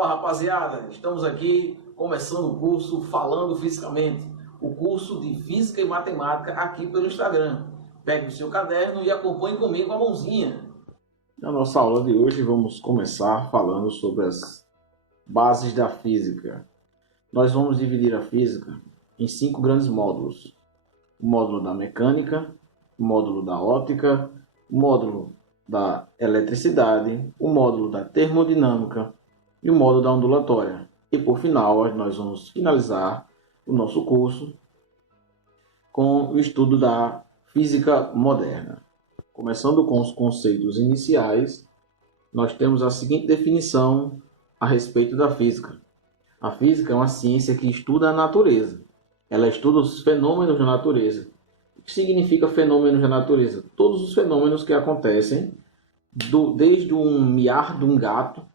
Fala rapaziada, estamos aqui começando o curso Falando Fisicamente, o curso de Física e Matemática aqui pelo Instagram. Pegue o seu caderno e acompanhe comigo a mãozinha. Na nossa aula de hoje vamos começar falando sobre as bases da física. Nós vamos dividir a física em 5 grandes módulos: o módulo da mecânica, o módulo da óptica, o módulo da eletricidade, o módulo da termodinâmica e o módulo da ondulatória. E por final, nós vamos finalizar o nosso curso com o estudo da física moderna. Começando com os conceitos iniciais, nós temos a seguinte definição a respeito da física. A física é uma ciência que estuda a natureza. Ela estuda os fenômenos da natureza. O que significa fenômenos da natureza? Todos os fenômenos que acontecem, desde um miar de um gato,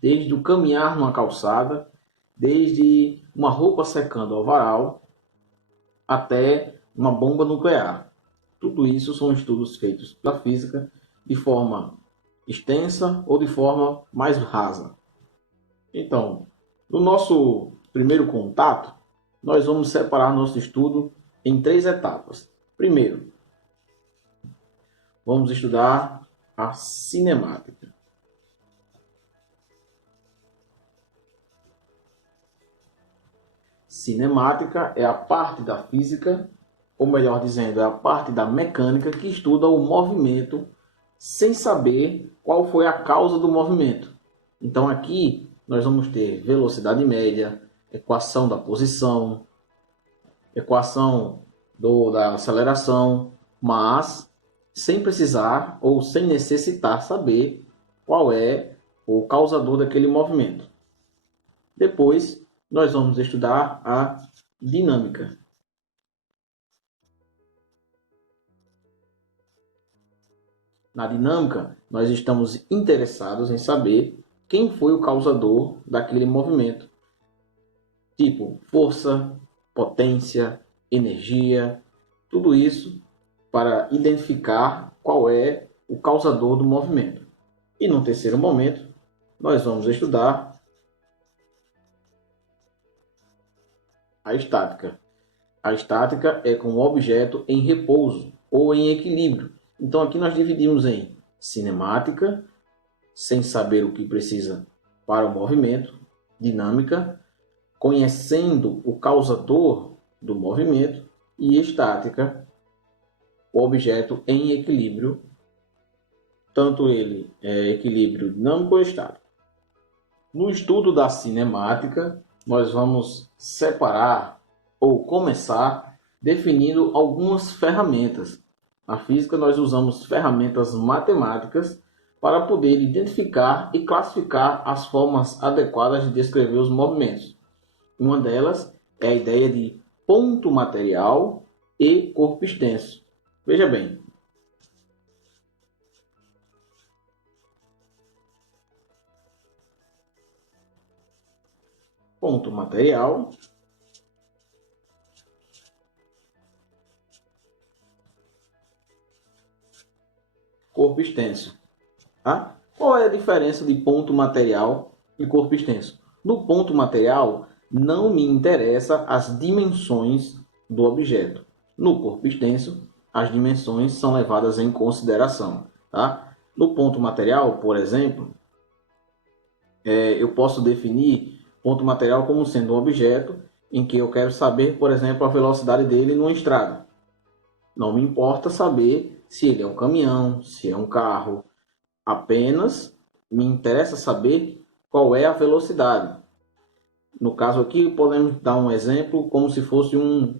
desde o caminhar numa calçada, desde uma roupa secando ao varal, até uma bomba nuclear. Tudo isso são estudos feitos pela física de forma extensa ou de forma mais rasa. Então, no nosso primeiro contato, nós vamos separar nosso estudo em 3 etapas. Primeiro, vamos estudar a cinemática. Cinemática é a parte da física, ou melhor dizendo, é a parte da mecânica que estuda o movimento sem saber qual foi a causa do movimento. Então aqui nós vamos ter velocidade média, equação da posição, equação da aceleração, mas sem precisar ou sem necessitar saber qual é o causador daquele movimento. Depois nós vamos estudar a dinâmica. Na dinâmica, nós estamos interessados em saber quem foi o causador daquele movimento. Tipo, força, potência, energia, tudo isso para identificar qual é o causador do movimento. E no terceiro momento, nós vamos estudar a estática. A estática é com o objeto em repouso ou em equilíbrio. Então aqui nós dividimos em cinemática, sem saber o que precisa para o movimento, dinâmica, conhecendo o causador do movimento, e estática, o objeto em equilíbrio, tanto ele é equilíbrio dinâmico ou estático. No estudo da cinemática, nós vamos separar ou começar definindo algumas ferramentas. Na física, nós usamos ferramentas matemáticas para poder identificar e classificar as formas adequadas de descrever os movimentos. Uma delas é a ideia de ponto material e corpo extenso. Veja bem, ponto material corpo extenso. Tá? Qual é a diferença de ponto material e corpo extenso? No ponto material, não me interessa as dimensões do objeto. No corpo extenso, as dimensões são levadas em consideração. Tá? No ponto material, por exemplo, eu posso definir ponto material como sendo um objeto em que eu quero saber, por exemplo, a velocidade dele numa estrada. Não me importa saber se ele é um caminhão, se é um carro. Apenas me interessa saber qual é a velocidade. No caso aqui, podemos dar um exemplo como se fosse um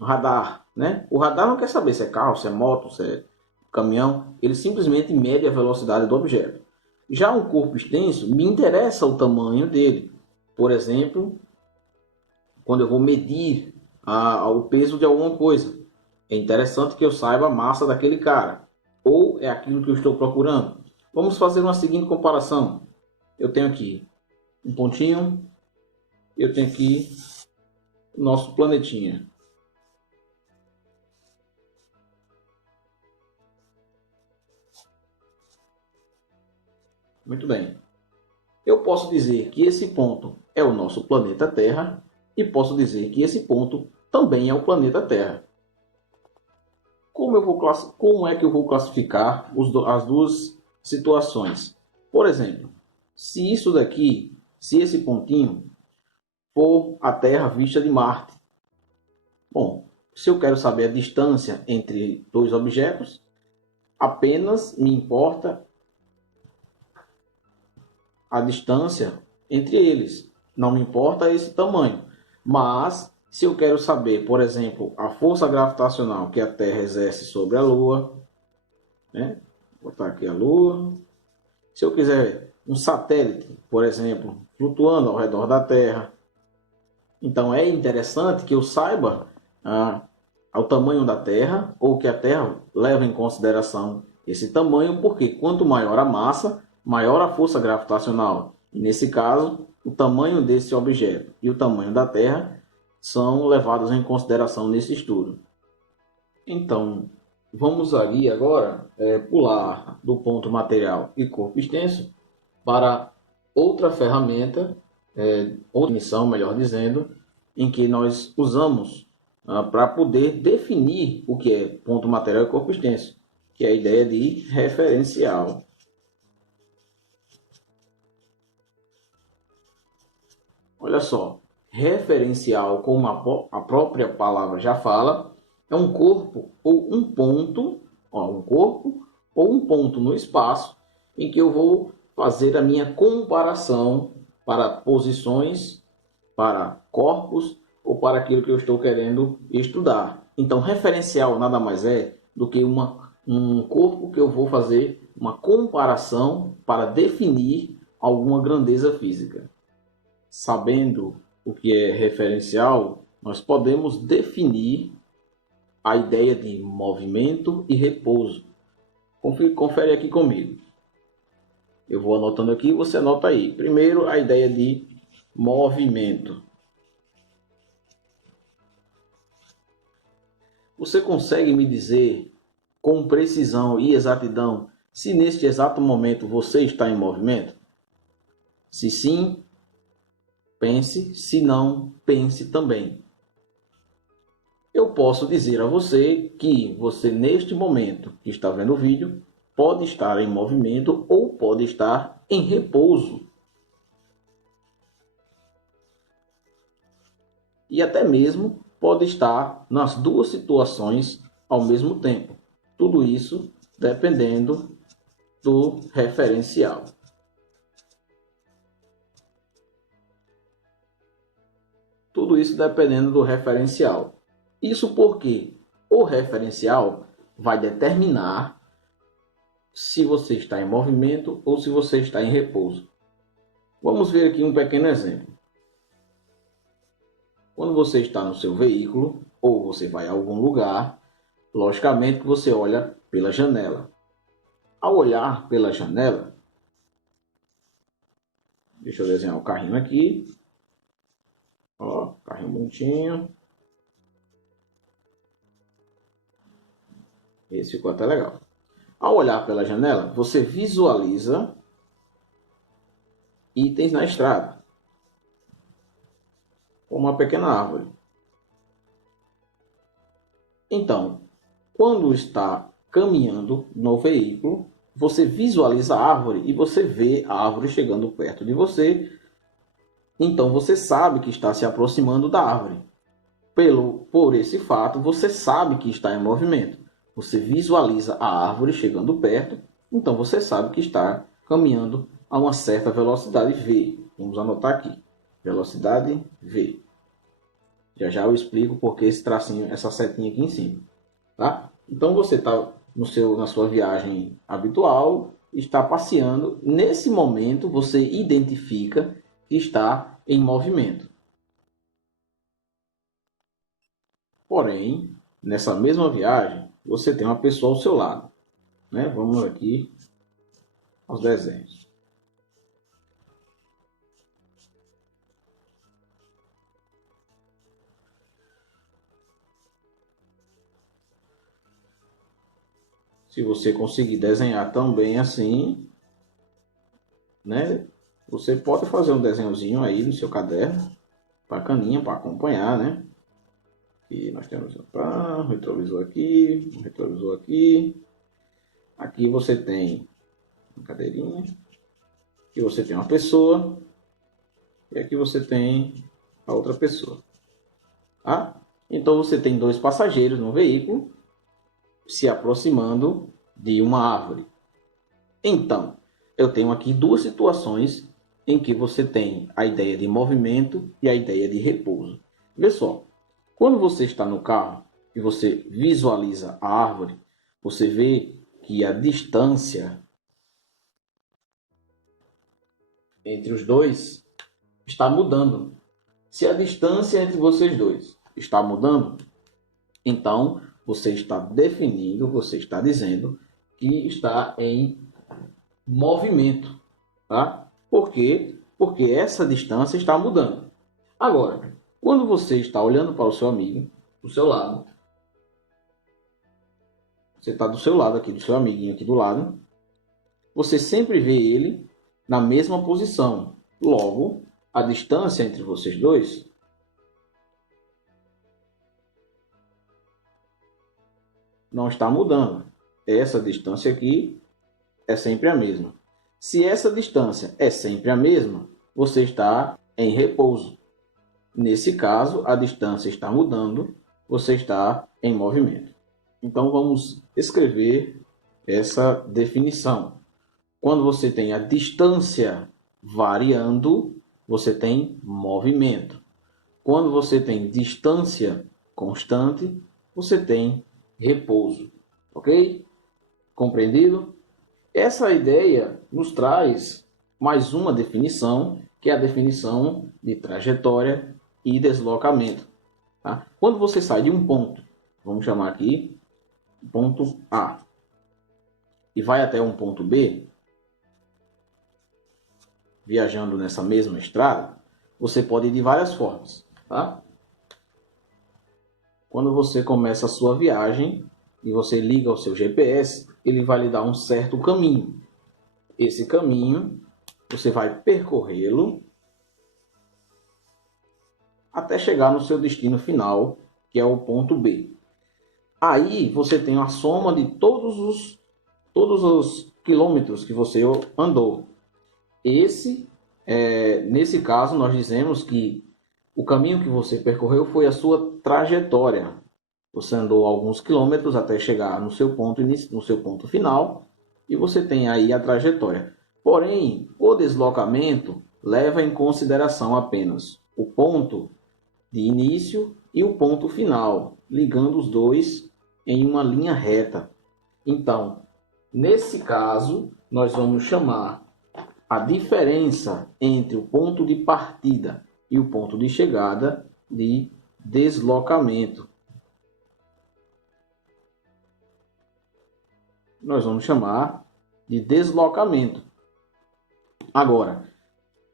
radar. Né? O radar não quer saber se é carro, se é moto, se é caminhão. Ele simplesmente mede a velocidade do objeto. Já um corpo extenso, me interessa o tamanho dele. Por exemplo, quando eu vou medir o peso de alguma coisa. É interessante que eu saiba a massa daquele cara. Ou é aquilo que eu estou procurando. Vamos fazer uma seguinte comparação. Eu tenho aqui um pontinho. Eu tenho aqui o nosso planetinha. Muito bem. Eu posso dizer que esse ponto é o nosso planeta Terra e posso dizer que esse ponto também é o planeta Terra. Como é que eu vou classificar as duas situações? Por exemplo, se esse pontinho for a Terra vista de Marte. Bom, se eu quero saber a distância entre dois objetos, apenas me importa a distância entre eles. Não me importa esse tamanho. Mas, se eu quero saber, por exemplo, a força gravitacional que a Terra exerce sobre a Lua, né? Vou botar aqui a Lua. Se eu quiser um satélite, por exemplo, flutuando ao redor da Terra, então é interessante que eu saiba o tamanho da Terra, ou que a Terra leva em consideração esse tamanho, porque quanto maior a massa, maior a força gravitacional. E nesse caso, o tamanho desse objeto e o tamanho da Terra são levados em consideração nesse estudo. Então, vamos ali agora pular do ponto material e corpo extenso para outra ferramenta, outra missão, melhor dizendo, em que nós usamos para poder definir o que é ponto material e corpo extenso, que é a ideia de referencial. Olha só, referencial, como a própria palavra já fala, é um corpo ou um ponto, um corpo ou um ponto no espaço em que eu vou fazer a minha comparação para posições, para corpos ou para aquilo que eu estou querendo estudar. Então, referencial nada mais é do que um corpo que eu vou fazer uma comparação para definir alguma grandeza física. Sabendo o que é referencial, nós podemos definir a ideia de movimento e repouso. Confere aqui comigo. Eu vou anotando aqui e você anota aí. Primeiro, a ideia de movimento. Você consegue me dizer com precisão e exatidão se neste exato momento você está em movimento? Se sim, pense. Se não, pense também. Eu posso dizer a você que você, neste momento que está vendo o vídeo, pode estar em movimento ou pode estar em repouso. E até mesmo pode estar nas duas situações ao mesmo tempo. Tudo isso dependendo do referencial. Tudo isso dependendo do referencial. Isso porque o referencial vai determinar se você está em movimento ou se você está em repouso. Vamos ver aqui um pequeno exemplo. Quando você está no seu veículo ou você vai a algum lugar, logicamente que você olha pela janela. Ao olhar pela janela, deixa eu desenhar o carrinho aqui. Ó, carrinho bonitinho. Esse ficou até legal. Ao olhar pela janela, você visualiza itens na estrada, como uma pequena árvore. Então, quando está caminhando no veículo, você visualiza a árvore e você vê a árvore chegando perto de você. Então você sabe que está se aproximando da árvore. Por esse fato, você sabe que está em movimento. Você visualiza a árvore chegando perto, então você sabe que está caminhando a uma certa velocidade v. Vamos anotar aqui. Velocidade v. Já já eu explico porque esse tracinho, essa setinha aqui em cima. Tá? Então você está na sua viagem habitual, está passeando. Nesse momento você identifica que está em movimento. Porém, nessa mesma viagem, você tem uma pessoa ao seu lado. Né? Vamos aqui aos desenhos. Se você conseguir desenhar também assim, né? você pode fazer um desenhozinho aí no seu caderno, bacaninha para acompanhar, né? E nós temos um retrovisor aqui, um retrovisor aqui. Aqui você tem uma cadeirinha, aqui você tem uma pessoa e aqui você tem a outra pessoa. Tá? Então você tem dois passageiros no veículo se aproximando de uma árvore. Então, eu tenho aqui duas situações em que você tem a ideia de movimento e a ideia de repouso. Vê só, quando você está no carro e você visualiza a árvore, você vê que a distância entre os dois está mudando. Se a distância entre vocês dois está mudando, então você está definindo, você está dizendo que está em movimento, tá? Por quê? Porque essa distância está mudando. Agora, quando você está olhando para o seu amigo, do seu lado, você está do seu lado aqui, do seu amiguinho aqui do lado, você sempre vê ele na mesma posição. Logo, a distância entre vocês dois não está mudando. Essa distância aqui é sempre a mesma. Se essa distância é sempre a mesma, você está em repouso. Nesse caso, a distância está mudando, você está em movimento. Então, vamos escrever essa definição. Quando você tem a distância variando, você tem movimento. Quando você tem distância constante, você tem repouso. Ok? Compreendido? Essa ideia nos traz mais uma definição, que é a definição de trajetória e deslocamento. Tá? Quando você sai de um ponto, vamos chamar aqui ponto A, e vai até um ponto B, viajando nessa mesma estrada, você pode ir de várias formas. Tá? Quando você começa a sua viagem e você liga o seu GPS, ele vai lhe dar um certo caminho. Esse caminho, você vai percorrê-lo até chegar no seu destino final, que é o ponto B. Aí você tem a soma de todos os quilômetros que você andou. Nesse caso, nós dizemos que o caminho que você percorreu foi a sua trajetória. Você andou alguns quilômetros até chegar no seu ponto final, e você tem aí a trajetória. Porém, o deslocamento leva em consideração apenas o ponto de início e o ponto final, ligando os dois em uma linha reta. Então, nesse caso, nós vamos chamar a diferença entre o ponto de partida e o ponto de chegada de deslocamento. Nós vamos chamar de deslocamento. Agora,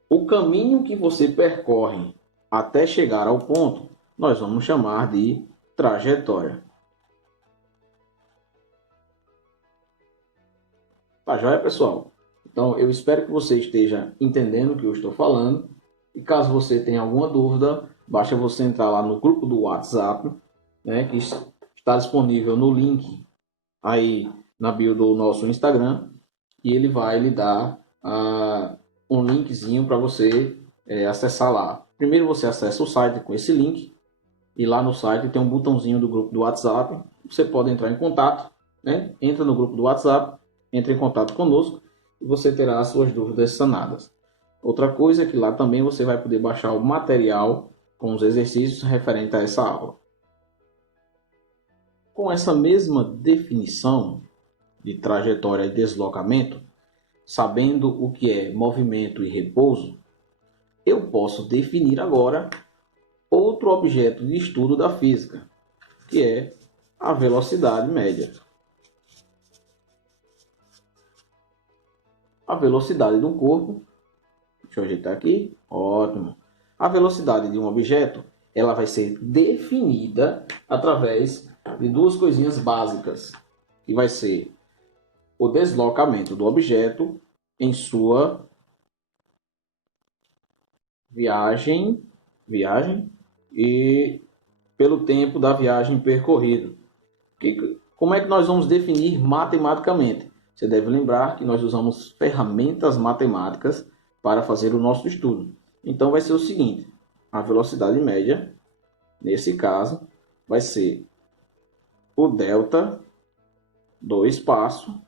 o caminho que você percorre até chegar ao ponto, nós vamos chamar de trajetória. Tá joia, pessoal? Então, eu espero que você esteja entendendo o que eu estou falando. E caso você tenha alguma dúvida, basta você entrar lá no grupo do WhatsApp, né, que está disponível no link aí na bio do nosso Instagram, e ele vai lhe dar um linkzinho para você acessar lá. Primeiro você acessa o site com esse link, e lá no site tem um botãozinho do grupo do WhatsApp. Você pode entrar em contato, né? Entra no grupo do WhatsApp, entre em contato conosco e você terá as suas dúvidas sanadas. Outra coisa é que lá também você vai poder baixar o material com os exercícios referentes a essa aula. Com essa mesma definição de trajetória e deslocamento, sabendo o que é movimento e repouso, eu posso definir agora outro objeto de estudo da física, que é a velocidade média. A velocidade do corpo, deixa eu ajeitar aqui, ótimo. A velocidade de um objeto, ela vai ser definida através de duas coisinhas básicas, que vai ser o deslocamento do objeto em sua viagem e pelo tempo da viagem percorrido. Como é que nós vamos definir matematicamente? Você deve lembrar que nós usamos ferramentas matemáticas para fazer o nosso estudo. Então vai ser o seguinte, a velocidade média, nesse caso, vai ser o delta do espaço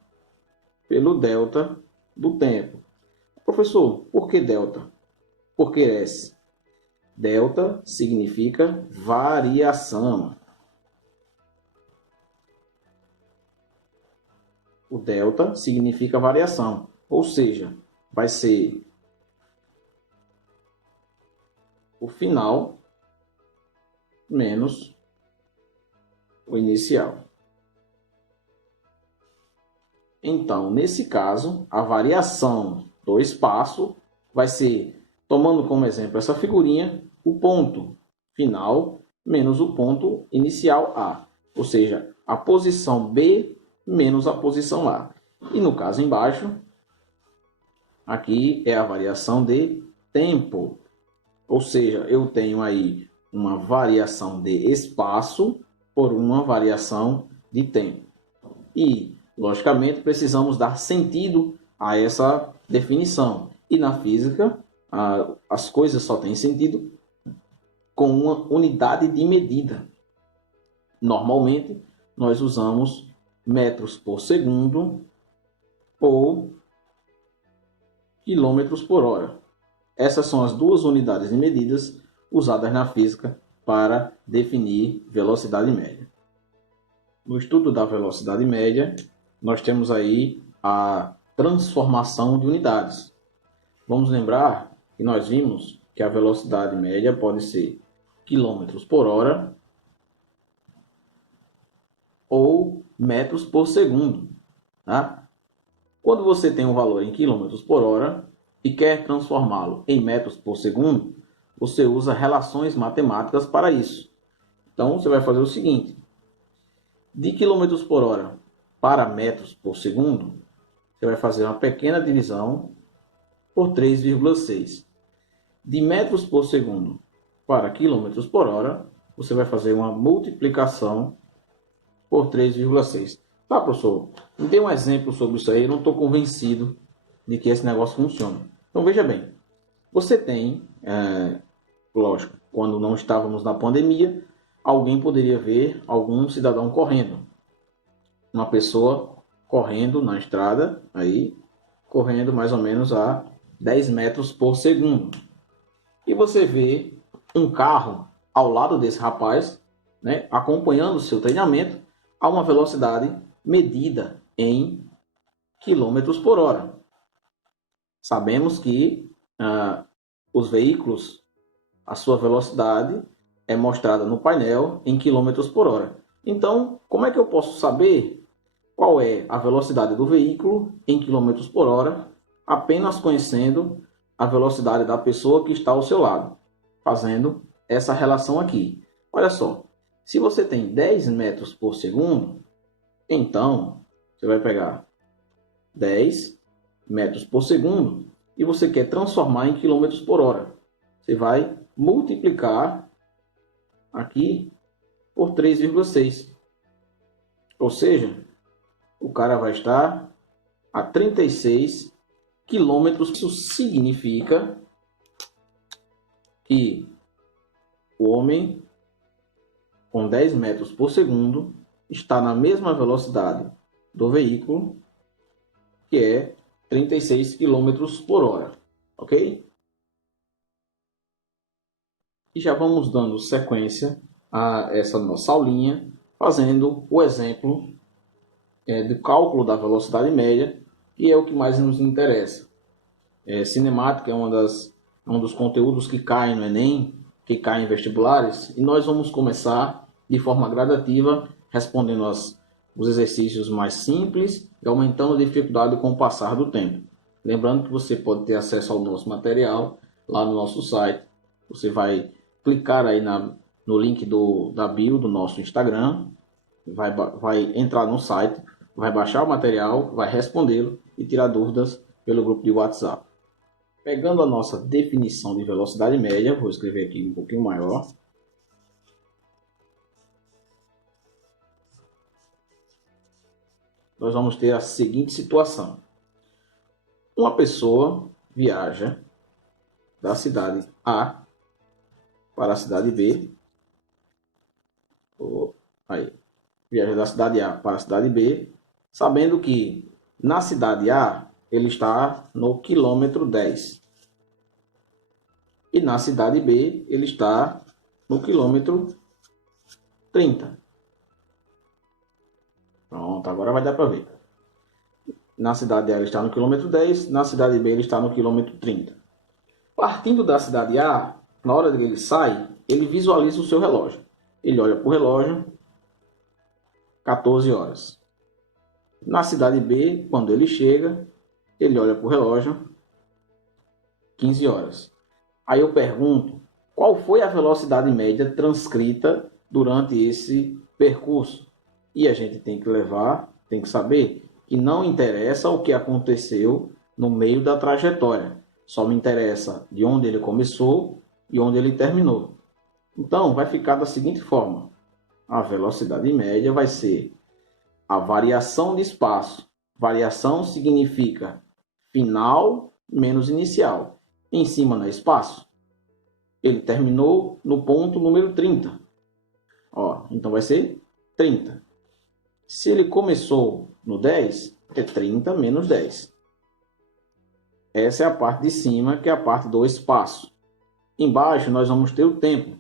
pelo delta do tempo. Professor, por que delta? Por que S? Delta significa variação. O delta significa variação, ou seja, vai ser o final menos o inicial. Então, nesse caso, a variação do espaço vai ser, tomando como exemplo essa figurinha, o ponto final menos o ponto inicial A, ou seja, a posição B menos a posição A. E no caso embaixo, aqui é a variação de tempo, ou seja, eu tenho aí uma variação de espaço por uma variação de tempo. E, logicamente, precisamos dar sentido a essa definição. E na física, as coisas só têm sentido com uma unidade de medida. Normalmente, nós usamos metros por segundo ou quilômetros por hora. Essas são as duas unidades de medidas usadas na física para definir velocidade média. No estudo da velocidade média, nós temos aí a transformação de unidades. Vamos lembrar que nós vimos que a velocidade média pode ser quilômetros por hora ou metros por segundo. Tá? Quando você tem um valor em quilômetros por hora e quer transformá-lo em metros por segundo, você usa relações matemáticas para isso. Então, você vai fazer o seguinte. De quilômetros por hora para metros por segundo, você vai fazer uma pequena divisão por 3,6. De metros por segundo para quilômetros por hora, você vai fazer uma multiplicação por 3,6. Tá, professor? Me dê um exemplo sobre isso aí. Eu não estou convencido de que esse negócio funciona. Então, veja bem. Você tem, lógico, quando não estávamos na pandemia, alguém poderia ver algum cidadão correndo. Uma pessoa correndo na estrada, aí, correndo mais ou menos a 10 metros por segundo. E você vê um carro ao lado desse rapaz, né, acompanhando o seu treinamento a uma velocidade medida em quilômetros por hora. Sabemos que os veículos, a sua velocidade é mostrada no painel em quilômetros por hora. Então, como é que eu posso saber qual é a velocidade do veículo em quilômetros por hora, apenas conhecendo a velocidade da pessoa que está ao seu lado, fazendo essa relação aqui? Olha só, se você tem 10 metros por segundo, então você vai pegar 10 metros por segundo e você quer transformar em quilômetros por hora. Você vai multiplicar aqui por 3,6. Ou seja, o cara vai estar a 36 quilômetros. Isso significa que o homem com 10 metros por segundo está na mesma velocidade do veículo, que é 36 quilômetros por hora. Ok? E já vamos dando sequência a essa nossa aulinha, fazendo o exemplo do cálculo da velocidade média, que é o que mais nos interessa. Cinemática é um dos conteúdos que caem no Enem, que caem em vestibulares, e nós vamos começar de forma gradativa, respondendo os exercícios mais simples e aumentando a dificuldade com o passar do tempo. Lembrando que você pode ter acesso ao nosso material lá no nosso site. Você vai clicar aí no link da bio do nosso Instagram, vai entrar no site, vai baixar o material, vai respondê-lo e tirar dúvidas pelo grupo de WhatsApp. Pegando a nossa definição de velocidade média, vou escrever aqui um pouquinho maior. Nós vamos ter a seguinte situação. Uma pessoa viaja da cidade A para a cidade B. Viaja da cidade A para a cidade B, sabendo que na cidade A ele está no quilômetro 10. E na cidade B ele está no quilômetro 30. Pronto, agora vai dar para ver. Na cidade A ele está no quilômetro 10, na cidade B ele está no quilômetro 30. Partindo da cidade A, na hora que ele sai, ele visualiza o seu relógio. Ele olha para o relógio, 14 horas. Na cidade B, quando ele chega, ele olha para o relógio, 15 horas. Aí eu pergunto, qual foi a velocidade média transcrita durante esse percurso? E a gente tem que saber que não interessa o que aconteceu no meio da trajetória. Só me interessa de onde ele começou e onde ele terminou. Então, vai ficar da seguinte forma. A velocidade média vai ser a variação de espaço. Variação significa final menos inicial. Em cima não é espaço. Ele terminou no ponto número 30. Então vai ser 30. Se ele começou no 10, é 30 menos 10. Essa é a parte de cima, que é a parte do espaço. Embaixo nós vamos ter o tempo.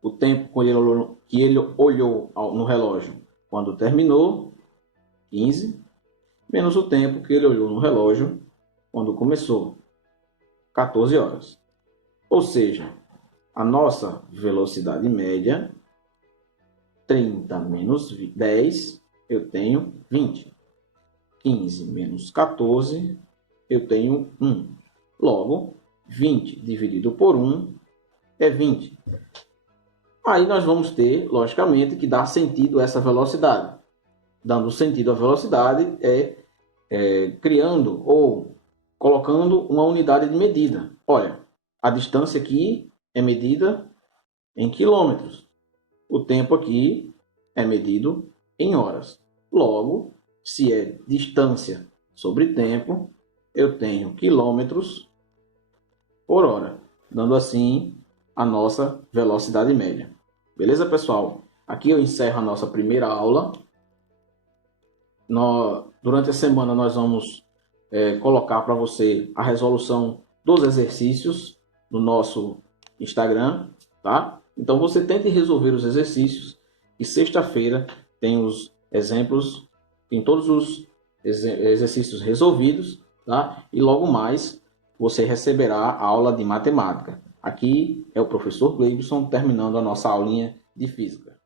O tempo que ele olhou no relógio quando terminou, 15, menos o tempo que ele olhou no relógio quando começou, 14 horas. Ou seja, a nossa velocidade média, 30 menos 10, eu tenho 20. 15 menos 14, eu tenho 1. Logo, 20 dividido por 1 é 20. Aí nós vamos ter, logicamente, que dar sentido a essa velocidade. Dando sentido à velocidade criando ou colocando uma unidade de medida. Olha, a distância aqui é medida em quilômetros. O tempo aqui é medido em horas. Logo, se é distância sobre tempo, eu tenho quilômetros por hora, dando assim a nossa velocidade média. Beleza, pessoal? Aqui eu encerro a nossa primeira aula. Durante a semana nós vamos colocar para você a resolução dos exercícios no nosso Instagram, tá? Então você tente resolver os exercícios e sexta-feira tem os exemplos, tem todos os exercícios resolvidos, tá? E logo mais você receberá a aula de matemática. Aqui é o professor Gleibson terminando a nossa aulinha de física.